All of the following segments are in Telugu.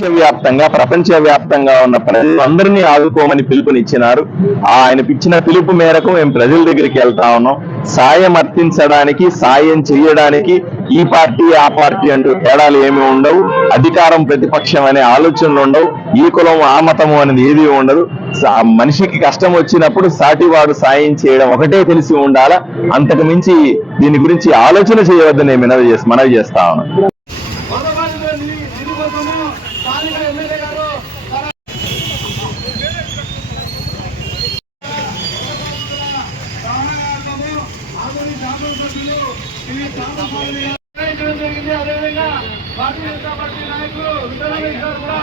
దేశవ్యాప్తంగా ప్రపంచ వ్యాప్తంగా ఉన్న ప్రజలందరినీ ఆదుకోమని పిలుపునిచ్చినారు. ఆయన ఇచ్చిన పిలుపు మేరకు మేము ప్రజల దగ్గరికి వెళ్తా ఉన్నాం. సాయం అర్థించడానికి సాయం చేయడానికి ఈ పార్టీ ఆ పార్టీ అంటూ తేడాలు ఏమి ఉండవు. అధికారం ప్రతిపక్షం అనే ఆలోచనలు ఉండవు. ఈ కులం ఆ మతము అనేది ఏది ఉండదు. మనిషికి కష్టం వచ్చినప్పుడు సాటివాడు సాయం చేయడం ఒకటే తెలిసి ఉండాలా? అంతకు మించి దీని గురించి ఆలోచన చేయవద్దని చేసి మనవి చేస్తా ఉన్నాను. స్థానిక ఎమ్మెల్యే గారు జరిగింది అదేవిధంగా భారతీయ జనతా పార్టీ నాయకులు గారు కూడా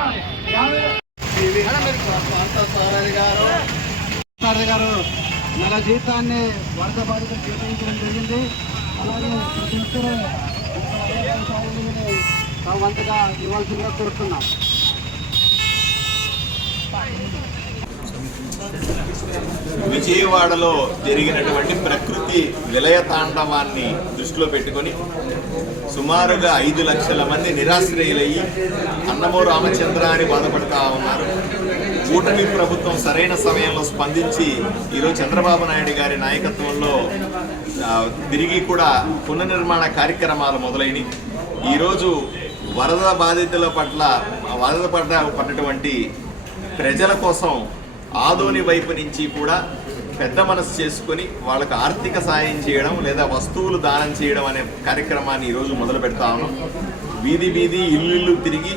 గారు నెల జీతాన్ని వరద బాధితులు కేటాయించడం జరిగింది. అలాగే ప్రతి ఒక్కరూ సాయాన్ని వంతుగా ఇవ్వాల్సిందిగా కోరుతున్నాం. విజయవాడలో జరిగినటువంటి ప్రకృతి విలయ తాండవాన్ని దృష్టిలో పెట్టుకొని సుమారుగా ఐదు లక్షల మంది నిరాశ్రయులయ్యి అన్నమో రామచంద్ర అని బాధపడతా ఉన్నారు. కూటమి ప్రభుత్వం సరైన సమయంలో స్పందించి ఈరోజు చంద్రబాబు నాయుడు గారి నాయకత్వంలో తిరిగి కూడా పునర్నిర్మాణ కార్యక్రమాలు మొదలైనవి. ఈరోజు వరద బాధితుల పట్ల వరద పట్ల పడినటువంటి ప్రజల కోసం ఆదోని వైపు నుంచి కూడా పెద్ద మనసు చేసుకొని వాళ్ళకు ఆర్థిక సాయం చేయడం లేదా వస్తువులు దానం చేయడం అనే కార్యక్రమాన్ని ఈరోజు మొదలు పెడతా ఉన్నాం. వీధి వీధి ఇల్లు ఇల్లు తిరిగి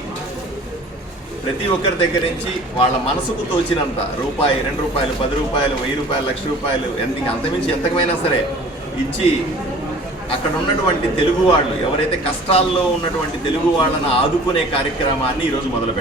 ప్రతి ఒక్కరి దగ్గర నుంచి వాళ్ళ మనసుకు తోచినంత రూపాయి రెండు రూపాయలు పది రూపాయలు వెయ్యి రూపాయలు లక్ష రూపాయలు ఎంత అంతమించి ఎంతకమైనా సరే ఇచ్చి అక్కడ ఉన్నటువంటి తెలుగు వాళ్ళు ఎవరైతే కష్టాల్లో ఉన్నటువంటి తెలుగు వాళ్ళని ఆదుకునే కార్యక్రమాన్ని ఈరోజు మొదలుపెట్టారు.